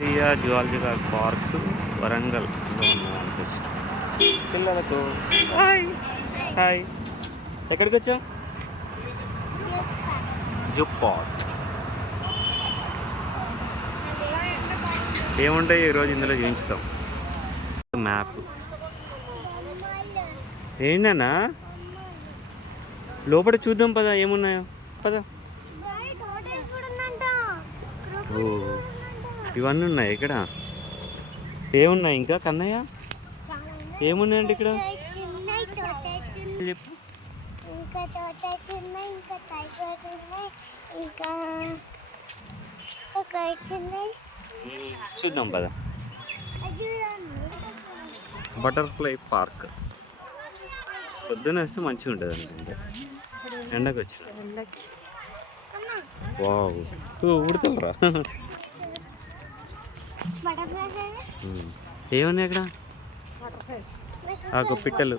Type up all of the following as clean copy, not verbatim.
Zoological park వరంగల్లో ఉన్నామనిపించి పిల్లలకు hi hi. ఎక్కడికి వచ్చాం? Zoo park. ఏముంటాయి ఈరోజు ఇందులో చూపించుతాం. మ్యాప్ ఏంటన్నా లోపల చూద్దాం పదా ఏమున్నాయో పదా. ఓ ఇవన్నీ ఉన్నాయి ఇక్కడ. ఏమున్నాయి ఇంకా కన్నయ్య? ఏమున్నాయండి ఇక్కడ చెప్పు. చూద్దాం పద. బటర్ఫ్లై పార్క్ పొద్దున వస్తే మంచిగా ఉంటుంది అనుకుంటే. ఎండకు వచ్చిన వావ్ ఉడతలరా. ఏమున్నాయి అక్కడ? ఆకు పిట్టలు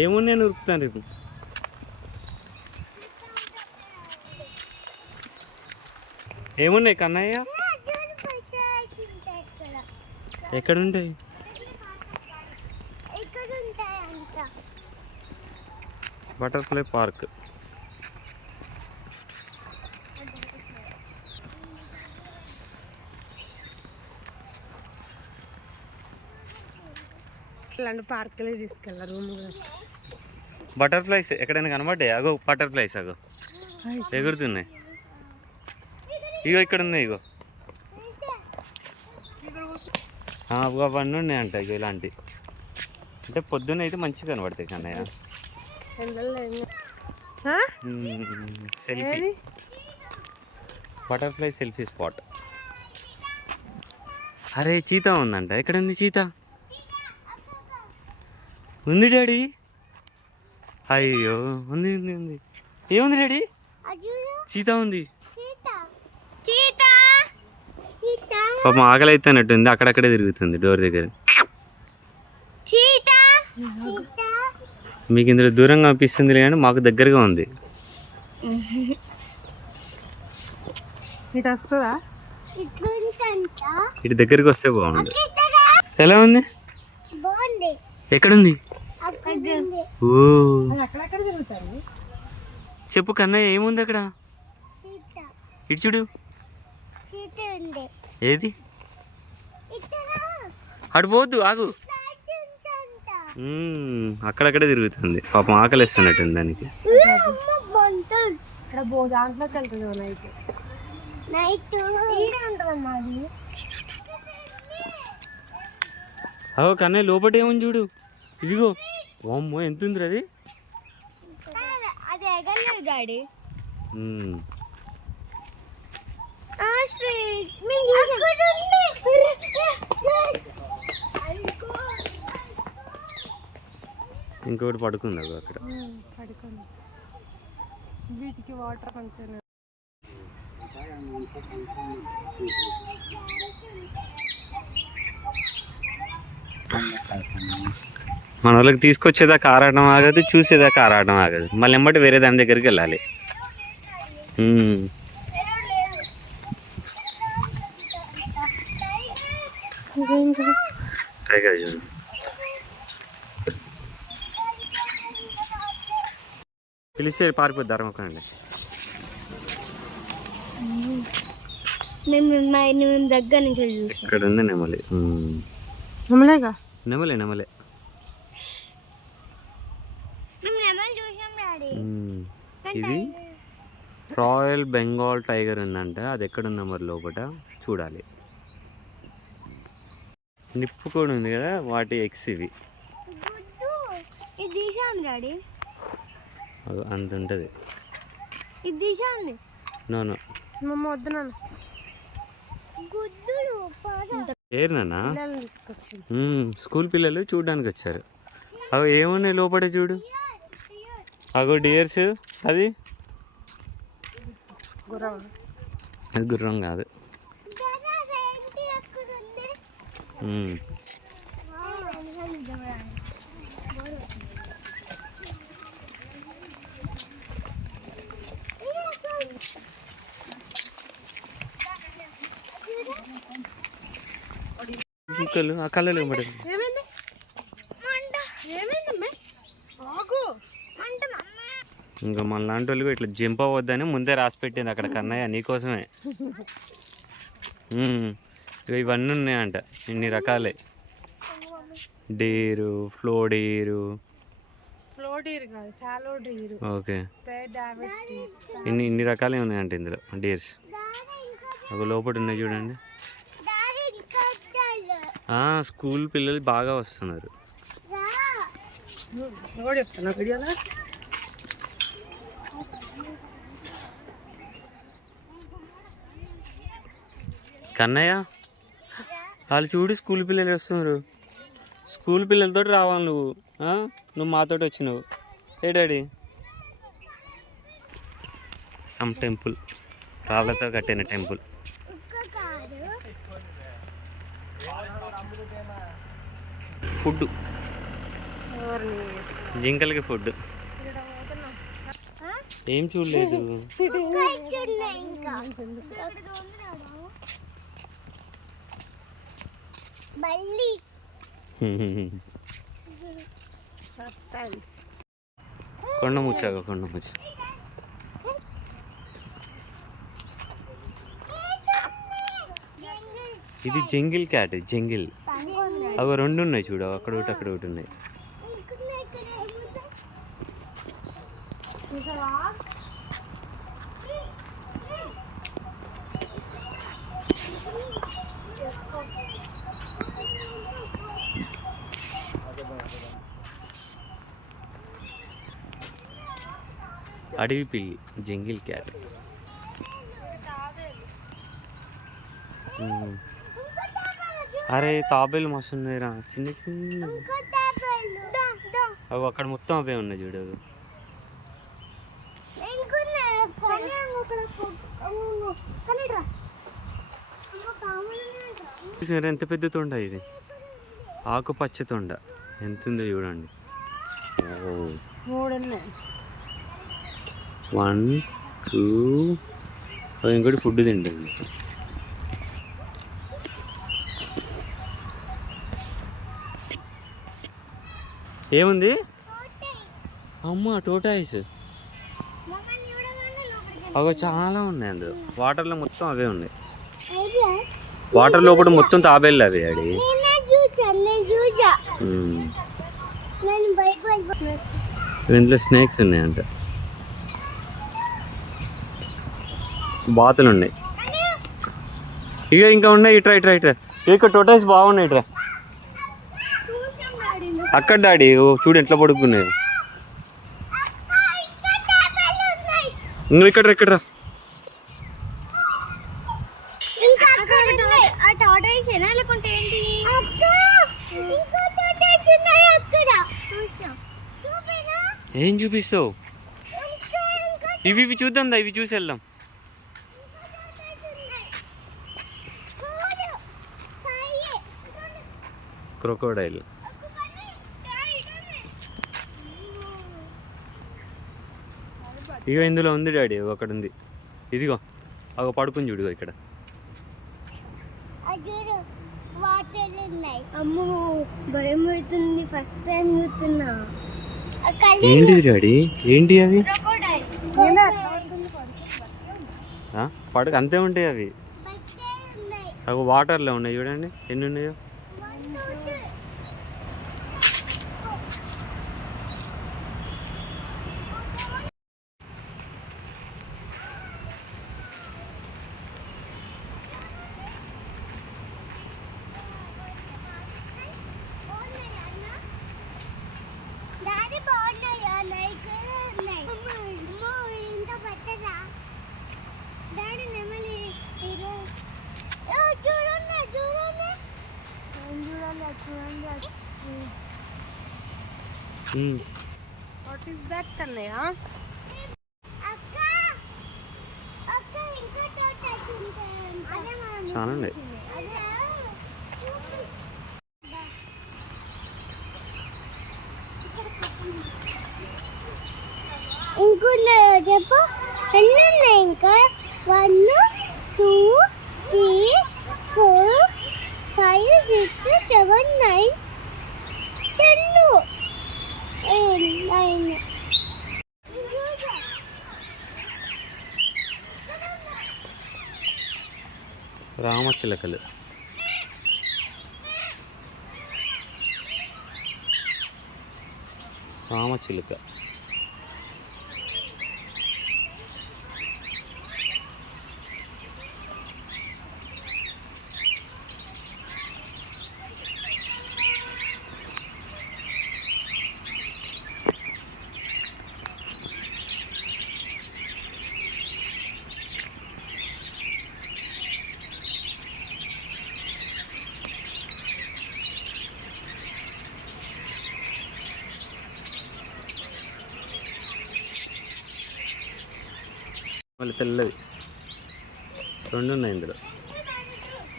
ఏమున్నాయి ఉరుకుతాను రేపు. ఏమున్నాయి కన్నయ్య? ఎక్కడుంటాయి? Butterfly park. పార్కులే తీసుకెళ్ళారు. బటర్ఫ్లైస్ ఎక్కడైనా కనబడ్డాయి? అగో బటర్ఫ్లైస్ అగో ఎగురుతున్నాయి. ఇగో ఇక్కడ ఉన్నాయి. ఇగో అవన్నీ ఉన్నాయంట. ఇగో ఇలాంటివి అంటే పొద్దున్న అయితే మంచిగా కనబడతాయి Kannayya. Selfie butterfly selfie spot. అరే చీతా ఉందంట. ఎక్కడ ఉంది చీతా? ఉంది డాడీ. అయ్యో ఉంది ఉంది ఉంది. ఏముంది డాడీ? చీతా ఉంది. పాపం ఆకలి అయితేనట్టుంది. అక్కడక్కడే తిరుగుతుంది డోర్ దగ్గర. మీకు ఇందులో దూరంగా అనిపిస్తుంది కానీ మాకు దగ్గరగా ఉంది. ఇటు దగ్గరికి వస్తే బాగుంది. ఎలా ఉంది? ఎక్కడుంది? ఓ చెప్పు కన్నయ్య ఏముంది అక్కడ? ఇటు చూడు. ఏది? అటు పోవద్దు ఆగు. అక్కడక్కడే తిరుగుతుంది. పాపం ఆకలి వేస్తున్నట్టుంది దానికి. అవు కన్నయ్య లోపల ఏముంది చూడు. ఇదిగో అమ్మో ఎంత ఉంది అది. ఇంకొకటి పడుకుంది అది అక్కడ. వీటికి వాటర్ కొంచెం మన వాళ్ళకి తీసుకొచ్చేదాకా ఆరాటం ఆగదు, చూసేదాకా ఆరాటం ఆగదు. మళ్ళీ ఎమ్మటి వేరే దాని దగ్గరికి వెళ్ళాలి. టైగర్ చూడండి. పిలిస్తే పారిపోద్ది ధర్మకండి. దగ్గర నుంచి ఇక్కడ ఉంది నెమలి. నెమలేగా? నెమలే నెమలే. ఇది రాయల్ బెంగాల్ టైగర్ ఉందంట. అది ఎక్కడుందో మరి లోపల చూడాలి. నిప్పు కూడా ఉంది కదా, వాటి ఎగ్స్ ఇవి. అంత ఉంటుంది. నో ఏరినా స్కూల్ పిల్లలు చూడడానికి వచ్చారు. అవి ఏమున్నాయి లోపల చూడు. అగో డియర్స్. అది గుర్రం కాదు. చుక్కలు ఆ కళ్ళలో పడి ఏమైంది ఏమైందమ్మే ఆగు ఇంకా మన లాంటి వాళ్ళు ఇట్లా జంప్ అవ్వద్దని ముందే రాసి పెట్టింది అక్కడ కన్నయ్య నీకోసమే. ఇవన్నీ ఉన్నాయంట ఇన్ని రకాలే. డీరు ఫ్లోడీరు ఓకే ఇన్ని రకాలే ఉన్నాయంట ఇందులో డీర్స్. ఒక లోపల ఉన్నాయి చూడండి. స్కూల్ పిల్లలు బాగా వస్తున్నారు. కన్నయ్య వాళ్ళు చూడు స్కూల్ పిల్లలు వస్తున్నారు. స్కూల్ పిల్లలతో రావాలి నువ్వు మాతోటి వచ్చినావు. ఏ డాడీ సమ్ టెంపుల్ రాళ్ళతో కట్టిన టెంపుల్. ఫుడ్ జింకలకి ఫుడ్ ఏం చూడలేదు. కొండ ముచ్చాక కొండ ముచ్చ ఇది జంగిల్ క్యాట్. జంగిల్ అవి రెండు ఉన్నాయి చూడు, అక్కడ ఒకటి అక్కడ ఒకటి ఉన్నాయి. అడవి పిల్లి జంగిల్ క్యాట్. అరే తాబేలు మస్తు ఉన్నాయిరా, చిన్న చిన్న. అవి అక్కడ మొత్తం అవే ఉన్నాయి చూడు. ఎంత పెద్ద తొండ ఇది, ఆకుపచ్చ తొండ ఎంత ఉందో చూడండి. 1 2 ఇంకోటి ఫుడ్ తింటుంది. ఏముంది అమ్మ టోటాయిస్. అవి చాలా ఉన్నాయి అందులో. వాటర్లో మొత్తం అవే ఉన్నాయి. వాటర్ లోపల మొత్తం తాబేళ్ళు అవి. ఆడి ఇందులో స్నేక్స్ ఉన్నాయంట, బాతులు ఉన్నాయి. ఇక ఇంకా ఉన్నాయి. ఇట్రా ఇట్రా ఇట్రా. ఇక్కడ టోటాయిస్ బాగున్నాయి. ఇట్రా అక్కడ డాడీ చూడు ఎట్లా పడుకున్నాయి. ఇక్కడ ఇక్కడ ఏం చూపిస్తావు? ఇవి చూద్దాం దా, ఇవి చూసి వెళ్దాం. క్రొకోడైల్. ఇగో ఇందులో ఉంది డాడీ, అక్కడ ఉంది. ఇదిగో అగో పడుకుని చూడు ఇక్కడ. ఏంటిది డాడీ? ఏంటి అవి? పడక అంతే ఉంటాయి అవి. అవి వాటర్లో ఉన్నాయి చూడండి ఎన్ని ఉన్నాయో. What is that, Kannaya? చాలా ఉన్నాయి. ఇంకున్నాయో చెప్పు, ఎన్ని ఉన్నాయి ఇంకా? 1 2 3 4 5 6 రామచిలకలు. రామచిలుక. మళ్ళీ తెల్లవి 2 ఉన్నాయి ఇందులో.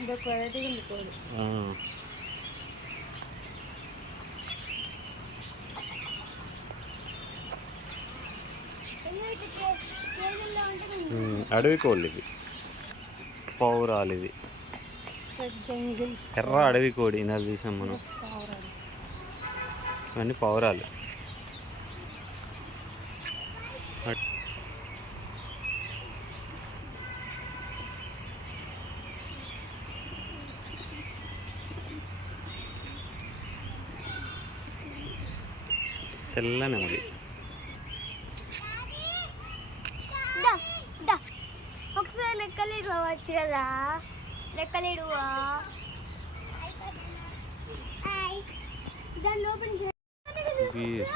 ఇదొక వెరైటీ ఉంది కోడి. అడవి కోళ్ళు ఇవి, పౌరాలు ఇవి. జంగిల్ ఎర్ర అడవి కోడి ఇందాక చూసాం మనం. పావురాలు. ఇవన్నీ పౌరాలు. తెల్ల నెమలి. ఒకసారి లెక్కలేడు రావచ్చు కదా, లెక్కలేడు దాని లోపల గీర్.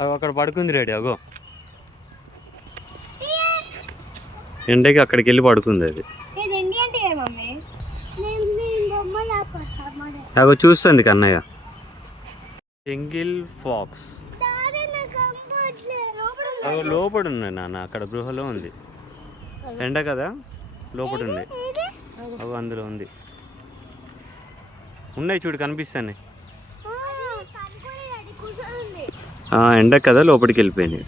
అవి అక్కడ పడుకుంది రెడీ. అగో ఎండకి అక్కడికి వెళ్ళి పడుకుంది అది. ఏంటి అంటే మమ్మీ అగో చూస్తుంది కన్నయ్య. Jungle pox. అగో లోపల ఉన్నాయి నాన్న, అక్కడ గృహలో ఉంది. ఎండ కదా, లోపల ఉన్నాయి. అగో అందులో ఉంది. ఉన్నాయి చూడు, కనిపిస్తాయి. ఎండ కదా, లోపలికి వెళ్ళిపోయినాయి.